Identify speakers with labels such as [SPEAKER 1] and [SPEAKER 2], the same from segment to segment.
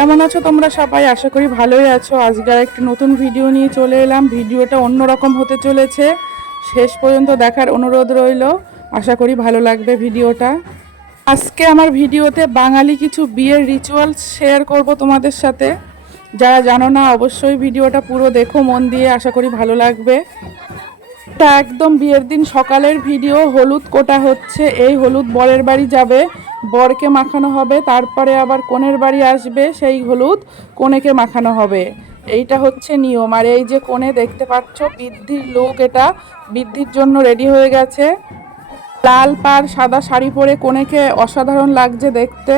[SPEAKER 1] কেমন আছো তোমরা সবাই? আশা করি ভালোই আছো। আজকে আর একটি নতুন ভিডিও নিয়ে চলে এলাম। ভিডিওটা অন্যরকম হতে চলেছে। শেষ পর্যন্ত দেখার অনুরোধ রইল। আশা করি ভালো লাগবে ভিডিওটা। আজকে আমার ভিডিওতে বাঙালি কিছু বিয়ের রিচুয়াল শেয়ার করব তোমাদের সাথে। যারা জানো না, অবশ্যই ভিডিওটা পুরো দেখো, মন দিয়ে। আশা করি ভালো লাগবে। এটা একদম বিয়ের দিন সকালের ভিডিও হলুদ কোটা হচ্ছে, এই হলুদ বরের বাড়ি যাবে, বরকে মাখানো হবে, তারপরে আবার কনের বাড়ি আসবে, সেই হলুদ কনেকে মাখানো হবে। এইটা হচ্ছে নিয়ম, আর এই যে কোণে দেখতে পাচ্ছ, বৃদ্ধির লোক এটা, বৃদ্ধির জন্য রেডি হয়ে গেছে। লাল পাড়, সাদা শাড়ি পরে কনেকে অসাধারণ লাগছে দেখতে।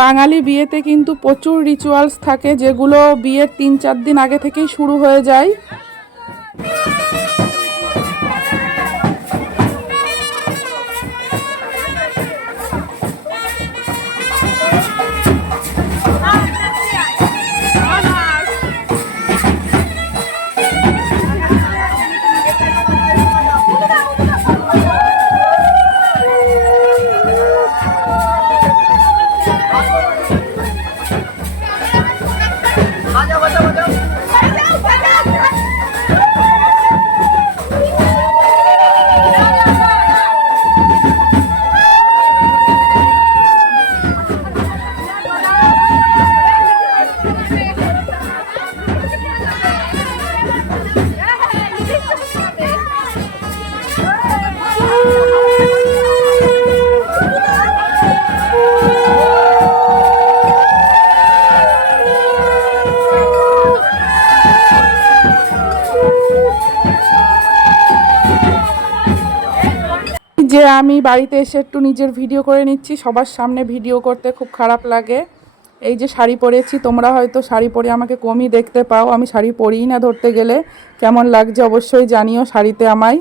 [SPEAKER 1] বাঙালি বিয়েতে কিন্তু প্রচুর রিচুয়ালস থাকে, যেগুলো বিয়ের তিন চার দিন আগে থেকেই শুরু হয়ে যায়। আমি বাড়িতে এসে একটু নিজের ভিডিও করে নিচ্ছি। সবার সামনে ভিডিও করতে খুব খারাপ লাগে। এই যে শাড়ি পরেছি, তোমরা হয়তো শাড়ি পরে আমাকে কমই দেখতে পাও। আমি শাড়ি পরিই না ধরতে গেলে। কেমন লাগছে অবশ্যই জানিও শাড়িতে আমায়।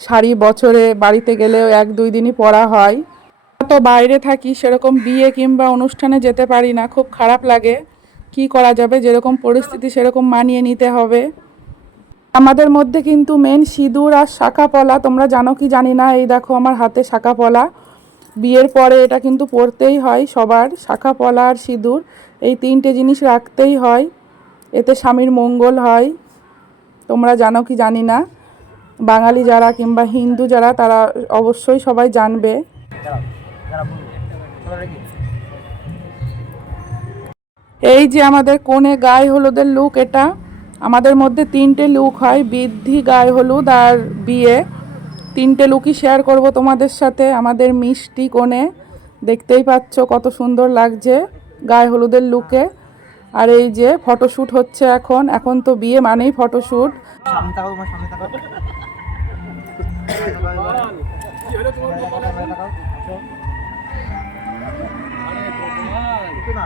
[SPEAKER 1] শাড়ি বছরে বাড়িতে গেলেও এক, দুই দিনই পরা হয়। তো বাইরে থাকি, সেরকম বিয়ে কিংবা অনুষ্ঠানে যেতে পারি না। খুব খারাপ লাগে। কি করা যাবে? যেরকম পরিস্থিতি, সেরকম মানিয়ে নিতে হবে। আমাদের মধ্যে কিন্তু মেন সিঁদুর আর শাখা পলা তোমরা জানো কি জানি না? এই দেখো আমার হাতে শাখা পলা বিয়ের পরে এটা কিন্তু পরতেই হয় সবার শাখা পলা আর সিঁদুর। এই তিনটে জিনিস রাখতেই হয়। এতে স্বামীর মঙ্গল হয়। তোমরা জানো কি জানি না? বাঙালি যারা কিংবা হিন্দু যারা, তারা অবশ্যই সবাই জানবে। এই যে আমাদের কোণে গায়ে হলুদের লুক এটা। আমাদের মধ্যে তিনটে লুক হয় বৃদ্ধি গায়ে হলুদ আর বিয়ে। তিনটে লুকই শেয়ার করব তোমাদের সাথে আমাদের মিষ্টি কোণে। দেখতেই পাচ্ছ কত সুন্দর লাগছে গায়ে হলুদের লুকে আর এই যে ফটোশ্যুট হচ্ছে এখন এখন তো বিয়ে মানেই ফটোশ্যুট
[SPEAKER 2] না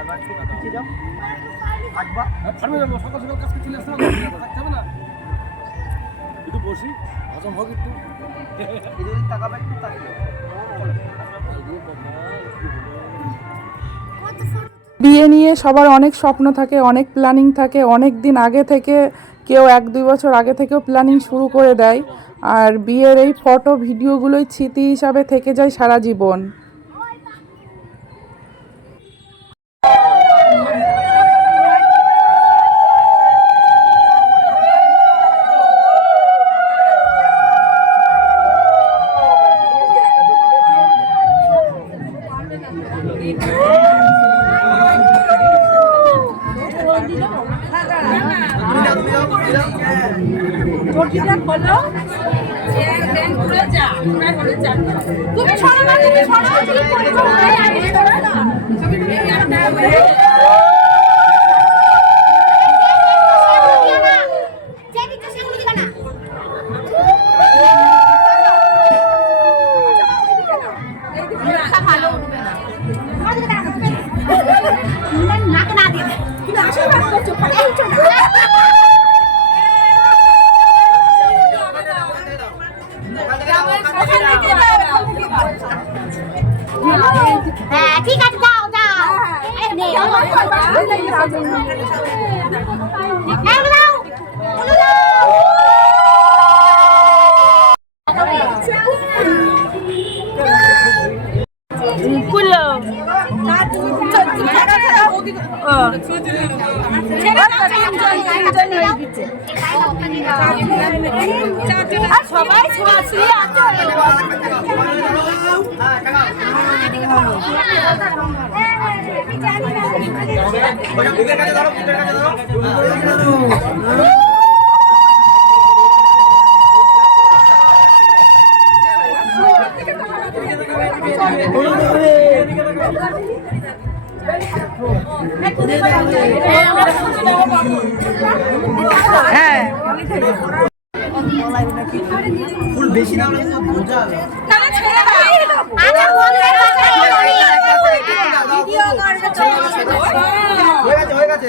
[SPEAKER 2] একটু পিছিয়ে যাও আসবা
[SPEAKER 3] ফার্মে যাব সকাল সকাল কাজ করছিলে আসতে হবে না। একটু বসি হজম হোক একটু।
[SPEAKER 2] এদিকে তাকাবে একটু
[SPEAKER 1] বিয়ে নিয়ে সবার অনেক স্বপ্ন থাকে অনেক প্ল্যানিং থাকে অনেক দিন আগে থেকে কেউ এক দুই বছর আগে থেকেও প্ল্যানিং শুরু করে দেয়। আর বিয়ের এই ফটো ভিডিওগুলোই স্মৃতি হিসাবে থেকে যায় সারা জীবন।
[SPEAKER 4] 이렇게 Ăn đâu? Ăn đâu? সবাই ছোঁয়াছুঁই আছে
[SPEAKER 2] বুকের কাছে ফুল বেশি না। হয়ে গেছে হয়ে গেছে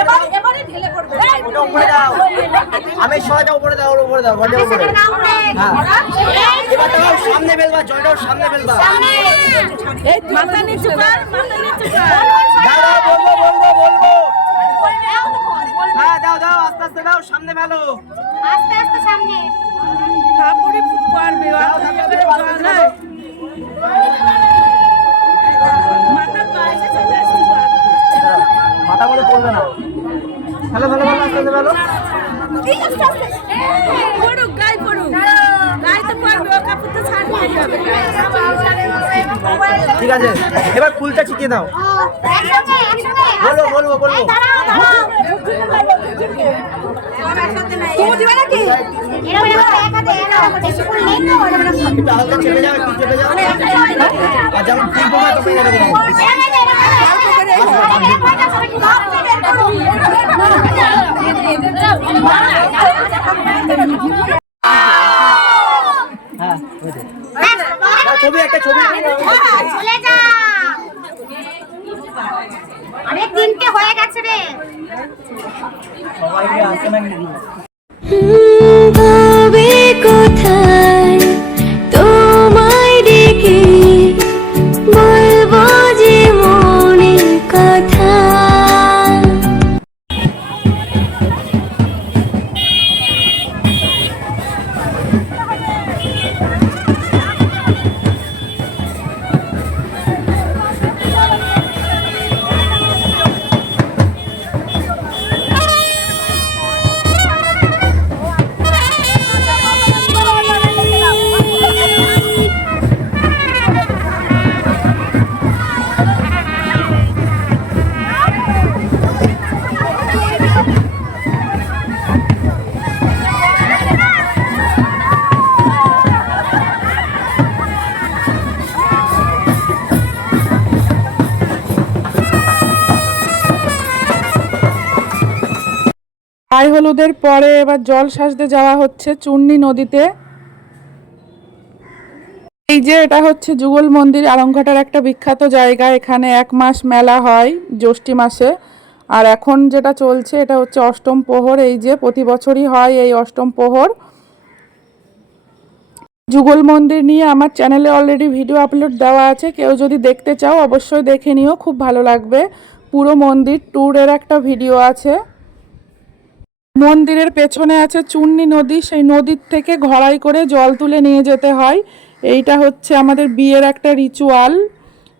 [SPEAKER 4] এবার এবারে ঢেলে পড়বে।
[SPEAKER 2] ওটা উপরে দাও। আমি সবাইটা উপরে দাও উপরে দাও উপরে। হ্যাঁ। এবার দাও সামনে ফেলবা জলটাও সামনে ফেলবা।
[SPEAKER 4] মাথা নিচু কর মাথা নিচু কর।
[SPEAKER 2] দাও দাও বলব বলব বলব। হ্যাঁ দাও দাও আস্তে আস্তে দাও সামনে ফেলো।
[SPEAKER 4] আস্তে আস্তে সামনে। পড়ুক গাই পড়ুক গাই তো পড়বে ও কাপড় তো ছাড়বে
[SPEAKER 2] ঠিক আছে এবার ফুলটা ছিটিয়ে দাও বলব বলব বলব
[SPEAKER 4] তুমি দিবে নাকি
[SPEAKER 2] আর ফুল পোকা হ্যাঁ ছবি একটা ছবি।
[SPEAKER 4] চলে যা আরে তিনটে হয়ে গেছে রে।
[SPEAKER 2] সবাই আসে না
[SPEAKER 1] গায়ে হলুদের পরে এবার জল সাজতে যাওয়া হচ্ছে চূর্ণী নদীতে। এই যে এটা হচ্ছে যুগল মন্দির আলংঘাটার একটা বিখ্যাত জায়গা। এখানে এক মাস মেলা হয় জ্যৈষ্ঠী মাসে। আর এখন যেটা চলছে, এটা হচ্ছে অষ্টম প্রহর। এই যে প্রতি বছরই হয় এই অষ্টম প্রহর। যুগল মন্দির নিয়ে আমার চ্যানেলে অলরেডি ভিডিও আপলোড দেওয়া আছে। কেউ যদি দেখতে চাও, অবশ্যই দেখে নিও, খুব ভালো লাগবে। পুরো মন্দির ট্যুরের একটা ভিডিও আছে। মন্দিরের পেছনে আছে চূর্ণী নদী। সেই নদীর থেকে ঘড়াই করে জল তুলে নিয়ে যেতে হয়। এইটা হচ্ছে আমাদের বিয়ের একটা রিচুয়াল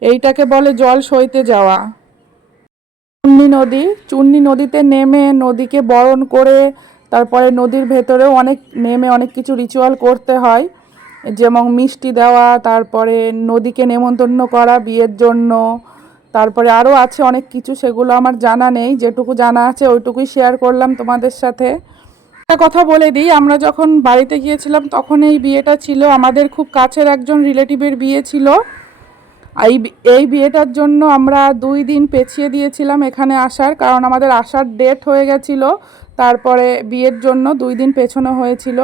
[SPEAKER 1] এইটাকে বলে জল সইতে যাওয়া। চূর্ণী নদী। চূর্ণী নদীতে নেমে নদীকে বরণ করে তারপরে নদীর ভেতরেও অনেক, নেমে অনেক কিছু রিচুয়াল করতে হয়। যেমন মিষ্টি দেওয়া, তারপরে নদীকে নেমন্তন্ন করা বিয়ের জন্য। তারপরে আরও আছে অনেক কিছু, সেগুলো আমার জানা নেই, যেটুকু জানা আছে ওইটুকুই শেয়ার করলাম তোমাদের সাথে। একটা কথা বলে দিই, আমরা যখন বাড়িতে গিয়েছিলাম তখন এই বিয়েটা ছিল, আমাদের খুব কাছের একজন রিলেটিভের বিয়ে ছিল। এই এই বিয়েটার জন্য আমরা দুই দিন পেছিয়ে দিয়েছিলাম এখানে আসার, কারণ আমাদের আসার ডেট হয়ে গেছিল, তারপরে বিয়ের জন্য দুই দিন পেছনে হয়েছিল।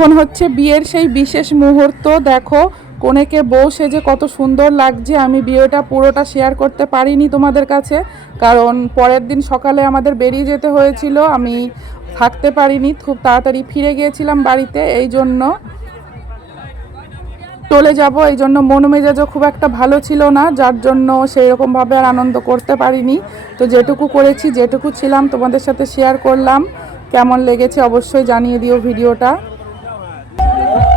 [SPEAKER 1] এখন হচ্ছে বিয়ের সেই বিশেষ মুহূর্ত, দেখো, কনেকে বউ সেজে কত সুন্দর লাগছে, আমি বিয়েটা পুরোটা শেয়ার করতে পারিনি তোমাদের কাছে, কারণ পরের দিন সকালে আমাদের বেরিয়ে যেতে হয়েছিল, আমি থাকতে পারিনি, খুব তাড়াতাড়ি ফিরে গিয়েছিলাম বাড়িতে, এই জন্য চলে যাব, এই জন্য মন মেজাজও খুব একটা ভালো ছিল না, যার জন্য সেই রকমভাবে আর আনন্দ করতে পারিনি। তো যেটুকু করেছি, যেটুকু ছিলাম তোমাদের সাথে শেয়ার করলাম, কেমন লেগেছে অবশ্যই জানিয়ে দিও ভিডিওটা।
[SPEAKER 2] এবার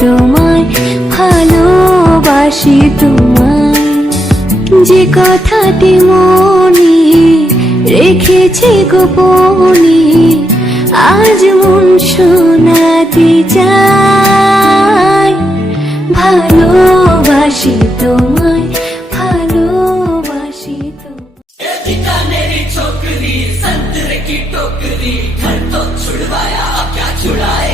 [SPEAKER 5] তোমায় ভালোবাসি তোমায় যে কথাটি মনে রেখেছি গোপনে আজ মন শোনাতে চাই ভালোবাসি তোমায় ভালোবাসি তোমায়
[SPEAKER 6] बीकानेरी छोकरी संतरे की टोकरी घर तो छुड़वाया अब क्या छुड़ाया